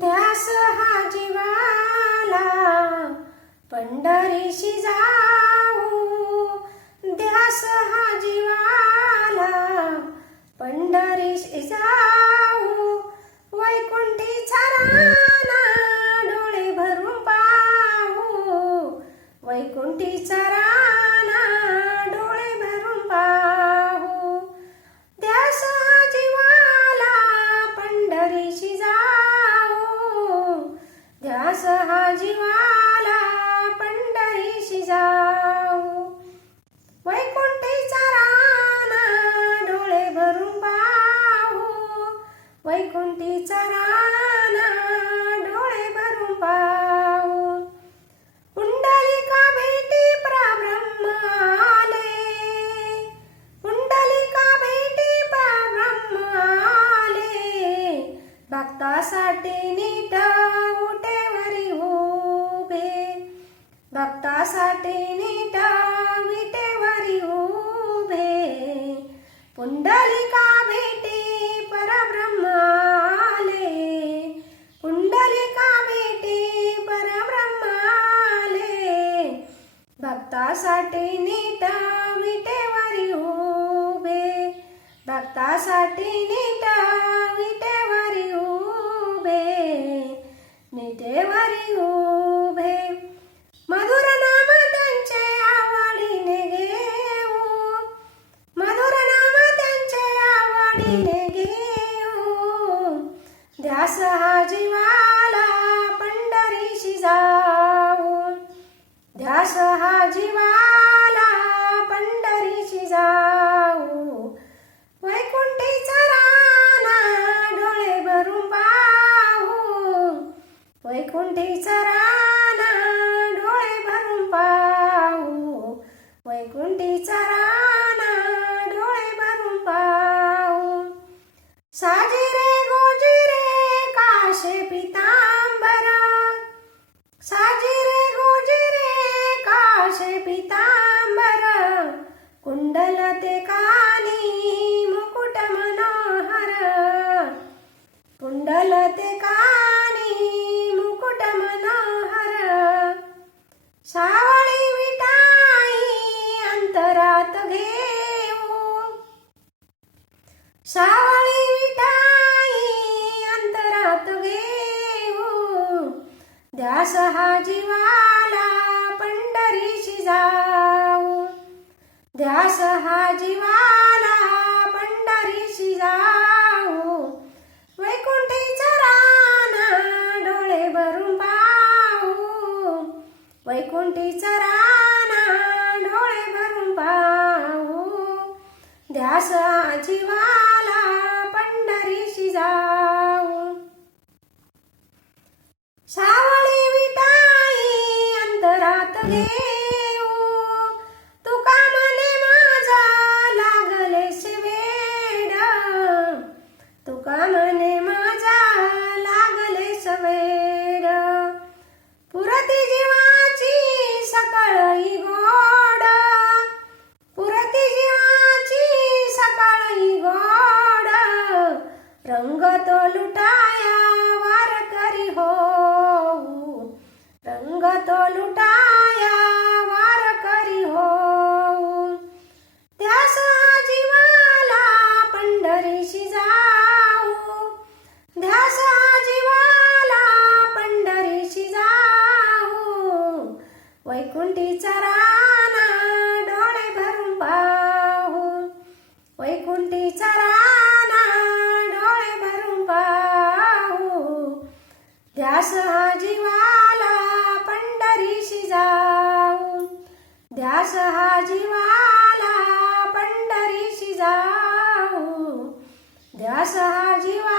ध्यास हा जीवाला पंढरीशी जाऊ. ध्यास हा जीवाला पंढरीशी जाऊ. वैकुंठीचा राना डोळे भरून पाहू. वैकुंठीचा वैकुंठीचा राना डोळे भरून पाहू पुंडलिका भेटी प्रब्रह्म आले पुंडलिका भेटी प्रब्रह्म आले भक्तासाठी नीट उटेवरी उभे भक्तासाठी नीट भक्तासाठी नीट विटेवरी उभे. भक्तासाठी नीट विटेवरी उभे. निटेवरी उभे. मधुर नाम त्यांचे आवडीने घेऊ. मधुर नाम त्यांचे आवडीने घेऊ. द्या सहाजी वैकुंठीचा सावळी विटाई अंतरात घेऊ. सावळी विटाई अंतरात घेऊ. द्या सहा जीवाला पंढरीशी जाऊ. ध्यास हा जीवा कुंठीचा राणा डोळे भरून पाहू. ध्यास जीवाला पंढरीशी जाऊ. सावळी विटाई अंतरात घेऊ तो लुटाया वार करी हो रंग तो लुटाया सहा जीवाला पंढरीशी जाऊ. द्या सहा जीवा